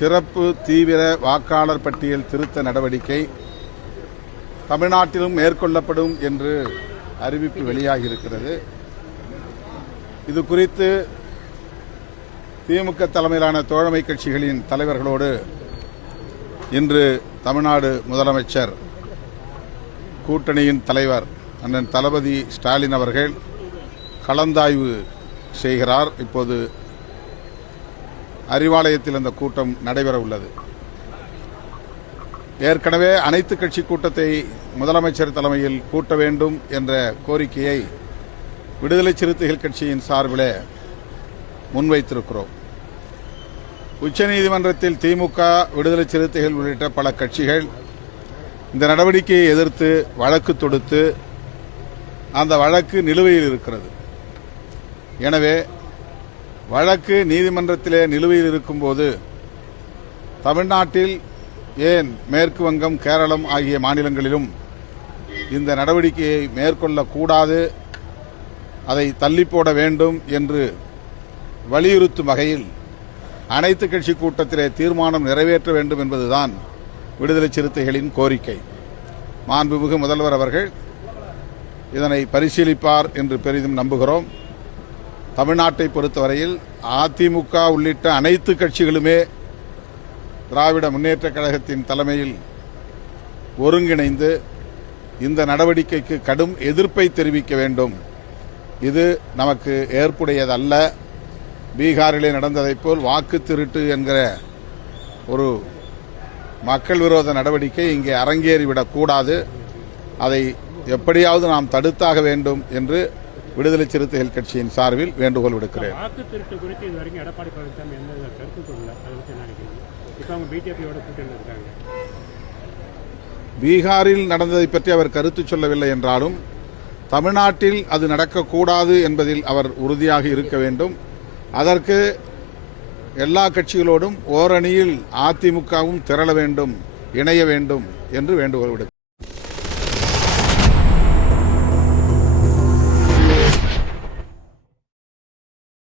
சிறப்பு தீவிர வாக்காளர் பட்டியல் திருத்த நடவடிக்கை தமிழ்நாட்டிலும் மேற்கொள்ளப்படும் என்று அறிவிப்பு வெளியாகியிருக்கிறது. இது குறித்து திமுக தலைமையிலான தோழமை கட்சிகளின் தலைவர்களோடு இன்று தமிழ்நாடு முதலமைச்சர் கூட்டணியின் தலைவர் அண்ணன் தளபதி ஸ்டாலின் அவர்கள் கலந்தாய்வு செய்கிறார். இப்போது அறிவாலயத்தில் அந்த கூட்டம் நடைபெற உள்ளது. ஏற்கனவே அனைத்து கட்சி கூட்டத்தை முதலமைச்சர் தலைமையில் கூட்ட வேண்டும் என்ற கோரிக்கையை விடுதலை சிறுத்தைகள் கட்சியின் சார்பில் முன்வைத்திருக்கிறோம். உச்சநீதிமன்றத்தில் திமுக விடுதலை சிறுத்தைகள் உள்ளிட்ட பல கட்சிகள் இந்த நடவடிக்கையை எதிர்த்து வழக்கு தொடுத்து அந்த வழக்கு நிலுவையில் இருக்கிறது. எனவே வழக்கு நீதிமன்றத்திலே நிலுவையில் இருக்கும்போது தமிழ்நாட்டில் ஏன் மேற்கு வங்கம் கேரளம் ஆகிய மாநிலங்களிலும் இந்த நடவடிக்கையை மேற்கொள்ளக்கூடாது அதை தள்ளி போட வேண்டும் என்று வலியுறுத்தும் வகையில் அனைத்து கட்சி கூட்டத்திலே தீர்மானம் நிறைவேற்ற வேண்டும் என்பதுதான் விடுதலை சிறுத்தைகளின் கோரிக்கை. மாண்புமிகு முதல்வர் அவர்கள் இதனை பரிசீலிப்பார் என்று பெரிதும் நம்புகிறோம். தமிழ்நாட்டை பொறுத்தவரையில் அதிமுக உள்ளிட்ட அனைத்து கட்சிகளுமே திராவிட முன்னேற்றக் கழகத்தின் தலைமையில் ஒருங்கிணைந்து இந்த நடவடிக்கைக்கு கடும் எதிர்ப்பை தெரிவிக்க வேண்டும். இது நமக்கு ஏற்புடையதல்ல. பீகாரிலே நடந்ததைப் போல் வாக்கு திருட்டு என்கிற ஒரு மக்கள் விரோத நடவடிக்கை இங்கே அரங்கேறிவிடக்கூடாது அதை எப்படியாவது நாம் தடுத்தாக வேண்டும் என்று விடுதலை சிறுத்தைகள் கட்சியின் சார்பில் வேண்டுகோள் விடுக்கிறேன். பீகாரில் நடந்ததை பற்றி அவர் கருத்து சொல்லவில்லை என்றாலும் தமிழ்நாட்டில் அது நடக்கக்கூடாது என்பதில் அவர் உறுதியாக இருக்க வேண்டும். அதற்கு எல்லா கட்சிகளோடும் ஓரணியில் அதிமுகவும் திரள வேண்டும் இணைய வேண்டும் என்று வேண்டுகோள் விடுக்கிறேன்.